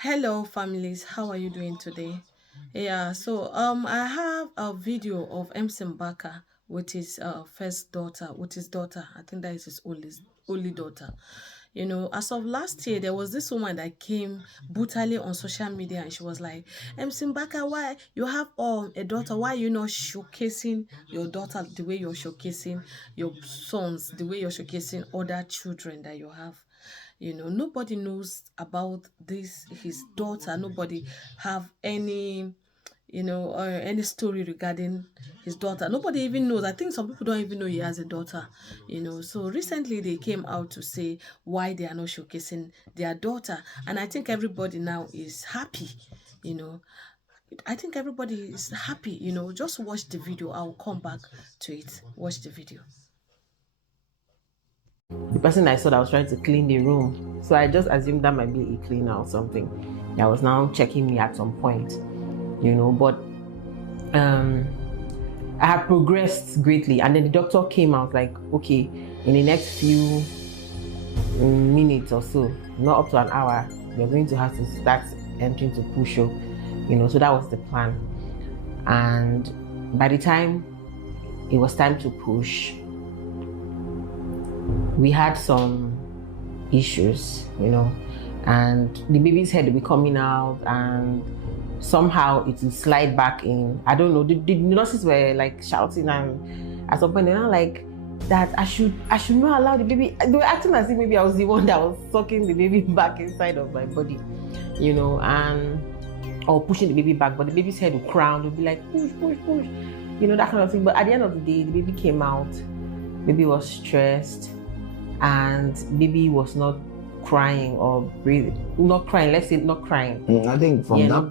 Hello families, how are you doing today? I have a video of MC Mbakara with his first daughter, with his daughter. I think that is his only daughter. As of last year, there was this woman that came brutally on social media and she was like, MC Mbakara, why you have a daughter? Why are you not showcasing your daughter the way you're showcasing your sons, the way you're showcasing other children that you have? Nobody knows about this his daughter. Nobody have any story regarding his daughter. Nobody even knows. I think some people don't even know he has a daughter. So recently they came out to say why they are not showcasing their daughter, and I think everybody now is happy. you know I think everybody is happy. Just watch the video. I'll come back to it. Watch the video. The person I saw that was trying to clean the room. So I just assumed that might be a cleaner or something. That was now checking me at some point, but I had progressed greatly. And then the doctor came out like, okay, in the next few minutes or so, not up to an hour, you're going to have to start entering to push up, so that was the plan. And by the time it was time to push, we had some issues, and the baby's head will be coming out and somehow it will slide back in. I don't know, the nurses were like shouting, and at some point they're not like that I should not allow the baby. They were acting as if maybe I was the one that was sucking the baby back inside of my body, or pushing the baby back, but the baby's head will crown, will be like push, that kind of thing. But at the end of the day, the baby came out. Baby was stressed, and baby was not crying or breathing. Not crying, let's say not crying. I think from that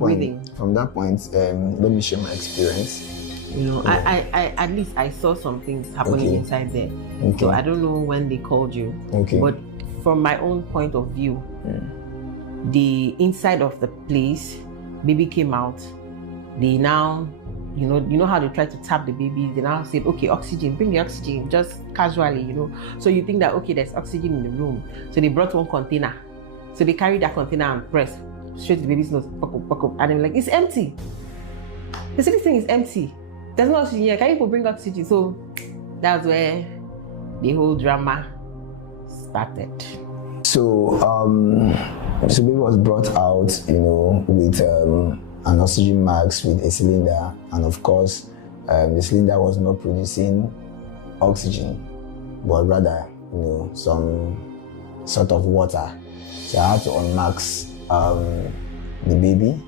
point, let me share my experience. I at least I saw some things happening inside there. Okay. So I don't know when they called you. Okay. But from my own point of view, the inside of the place, baby came out. They now, you know how they try to tap the baby. They now said, okay, oxygen, bring the oxygen, just casually, So you think that, okay, there's oxygen in the room. So they brought one container. So they carried that container and pressed straight to the baby's nose, poke up. And they're like, it's empty. They said, this thing is empty. There's no oxygen here. Can you bring oxygen? So that's where the whole drama started. So baby was brought out, with an oxygen mask with a cylinder, and of course, the cylinder was not producing oxygen, but rather, some sort of water. So I had to unmask the baby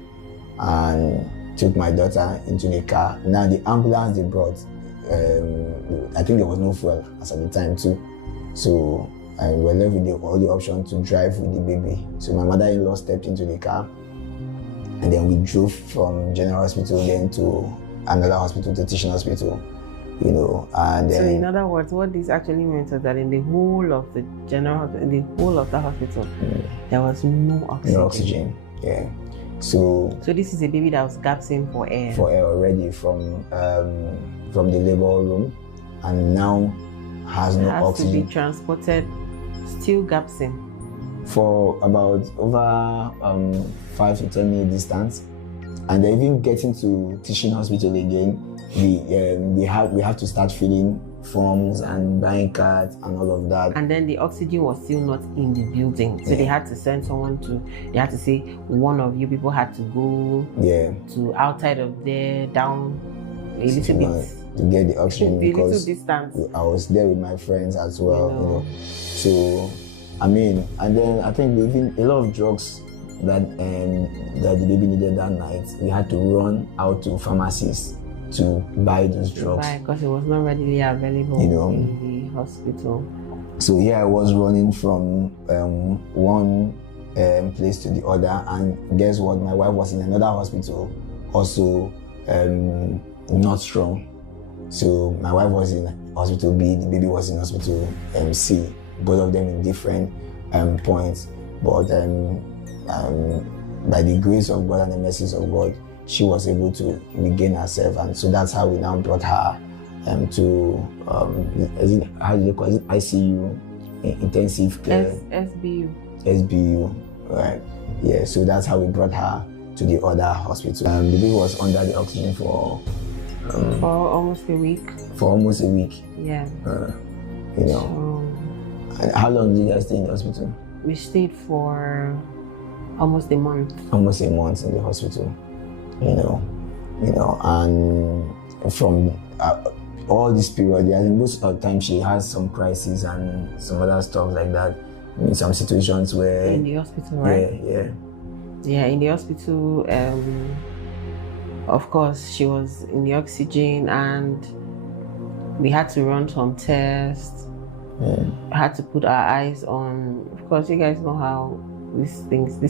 and took my daughter into the car. Now the ambulance they brought, I think there was no fuel as at the time too. So we were left with the only option to drive with the baby. So my mother-in-law stepped into the car, and then we drove from General Hospital then to another hospital, to Teaching Hospital, and so in other words, what this actually meant is that in the whole of the hospital, there was no oxygen. No oxygen, yeah. So this is a baby that was gasping for air. For air already from the labor room, and now has no oxygen. To be transported, still gasping. For about over 5 to 10 minute distance, and then even getting to Teaching Hospital again, we have to start filling forms and buying cards and all of that. And then the oxygen was still not in the building, so they had to send someone they had to say one of you people had to go to outside of there, down a little bit to get the oxygen because distance. I was there with my friends as well, So and then I think even a lot of drugs that the baby needed that night, we had to run out to pharmacies to buy those drugs. Because it was not readily available in the hospital. So I was running from one place to the other, and guess what? My wife was in another hospital, also not strong. So my wife was in hospital B, the baby was in hospital C, both of them in different points. But by the grace of God and the mercies of God, she was able to regain herself, and so that's how we now brought her to how do you call it? ICU, intensive care. SBU. SBU, right? Yeah, so that's how we brought her to the other hospital. The baby was under the oxygen for almost a week. For almost a week. Yeah. You know. And how long did you guys stay in the hospital? We stayed for almost a month. Almost a month in the hospital. You know, and from all this period, yeah, most of the time she has some crises and some other stuff like that. In some situations where in the hospital, right? Yeah, in the hospital. Of course, she was in the oxygen, and we had to run some tests. Had to put our eyes on. Of course, you guys know how these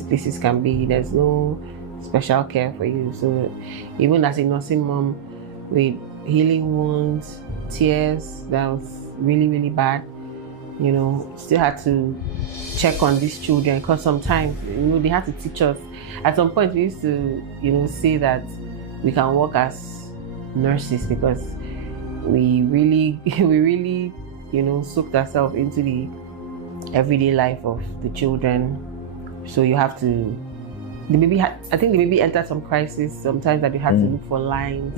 places can be. There's no special care for you. So even as a nursing mom with healing wounds, tears, that was really, really bad. You know, still had to check on these children, because sometimes, you know, they had to teach us. At some point, we used to, you know, say that we can work as nurses because we really, you know, soaked ourselves into the everyday life of the children. So you have to. I think the baby entered some crisis sometimes that you had to look for lines,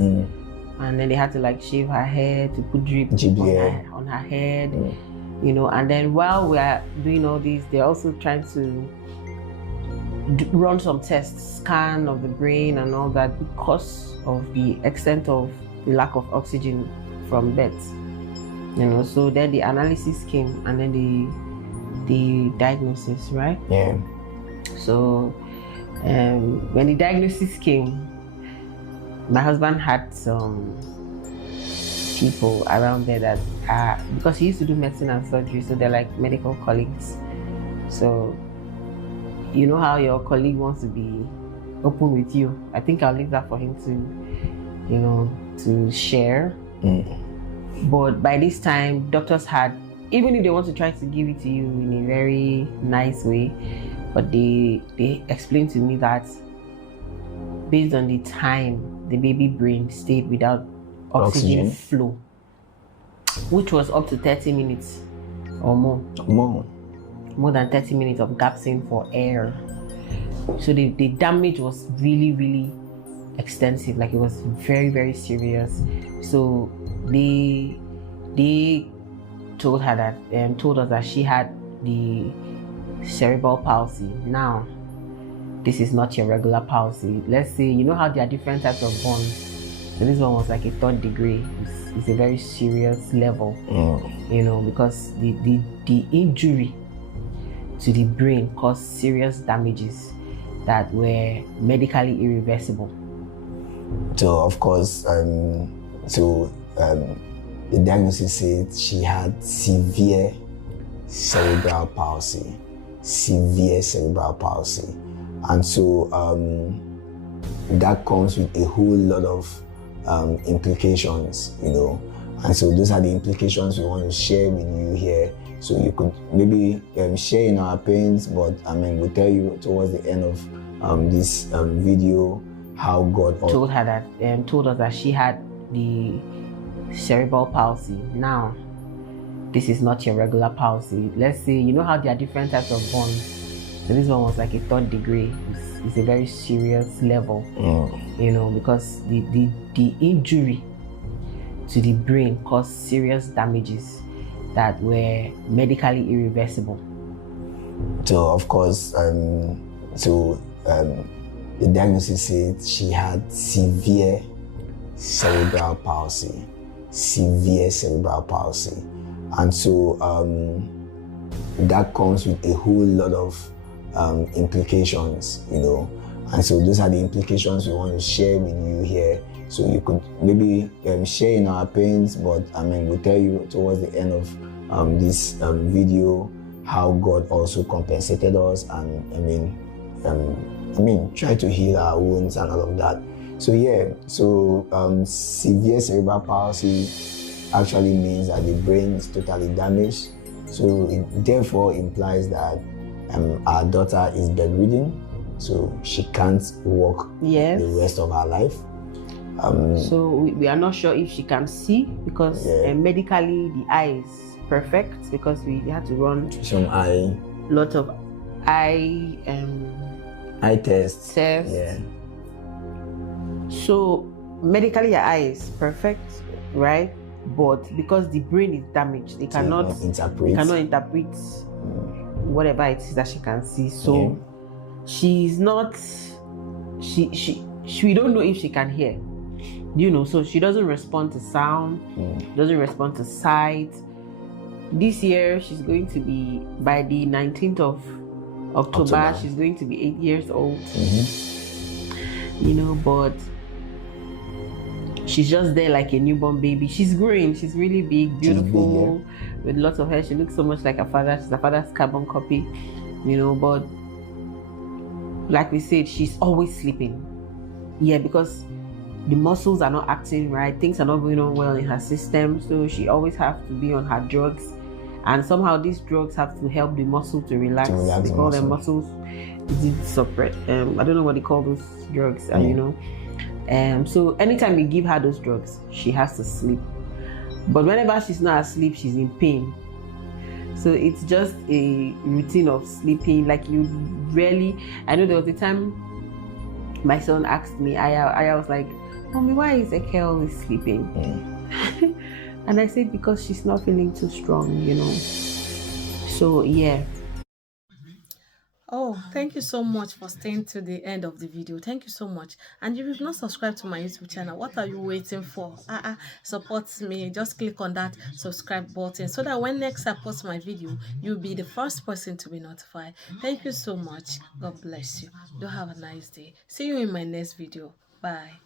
and then they had to like shave her hair to put drip on her head. You know, and then while we are doing all these, they're also trying to run some tests, scan of the brain and all that, because of the extent of the lack of oxygen from beds. You know, so then the analysis came, and then the diagnosis, right? Yeah. So when the diagnosis came, my husband had some people around there that because he used to do medicine and surgery, so they're like medical colleagues. So you know how your colleague wants to be open with you. I think I'll leave that for him to, you know, to share. But by this time, doctors had, even if they want to try to give it to you in a very nice way, but they explained to me that based on the time the baby brain stayed without oxygen flow, which was up to 30 minutes or more. More than 30 minutes of gasping for air. So the damage was really, really extensive. Like, it was very, very serious. So they told her that told us that she had the cerebral palsy. Now, this is not your regular palsy. Let's say, you know how there are different types of burns. So this one was like a 3rd degree. It's a very serious level, you know, because the injury to the brain caused serious damages that were medically irreversible. So of course, the diagnosis said she had severe cerebral palsy, and so that comes with a whole lot of implications, you know, and so those are the implications we want to share with you here. So you could maybe share in our pains, but I mean, we'll tell you towards the end of this video how God told her that told us that she had the cerebral palsy. Now, this is not your regular palsy. Let's say, you know how there are different types of burns. So this one was like a 3rd degree. It's a very serious level, you know, because the injury to the brain caused serious damages that were medically irreversible. So of course, the diagnosis said she had severe cerebral palsy, and so that comes with a whole lot of implications, you know, and so those are the implications we want to share with you here. So you could maybe share in our pains, but I mean, we'll tell you towards the end of this video how God also compensated us, and I mean, try to heal our wounds and all of that. So yeah, severe cerebral palsy actually means that the brain is totally damaged. So it therefore implies that our daughter is bedridden, so she can't walk the rest of her life. So we are not sure if she can see, because medically the eye is perfect, because we had to run some eye, lot of eye eye test. Test. Yeah. So medically, your eye is perfect, right? But because the brain is damaged, they cannot interpret whatever it is that she can see. So she's not. We don't know if she can hear. So she doesn't respond to sound, doesn't respond to sight. This year she's going to be, by the 19th of October. She's going to be 8 years old. But she's just there like a newborn baby. She's growing. She's really big, beautiful, with lots of hair. She looks so much like her father. She's her father's carbon copy, but like we said, she's always sleeping. Yeah, because the muscles are not acting right. Things are not going on well in her system. So she always has to be on her drugs. And somehow these drugs have to help the muscle to relax. They call them muscles separate. I don't know what they call those drugs. So anytime we give her those drugs, she has to sleep. But whenever she's not asleep, she's in pain. So it's just a routine of sleeping. Like you rarely. I know there was a time my son asked me. I was like, "Mommy, why is Ekel sleeping?" And I said, because she's not feeling too strong, So yeah. Oh, thank you so much for staying to the end of the video. Thank you so much. And if you've not subscribed to my YouTube channel, what are you waiting for? Support me. Just click on that subscribe button so that when next I post my video, you'll be the first person to be notified. Thank you so much. God bless you. Do have a nice day. See you in my next video. Bye.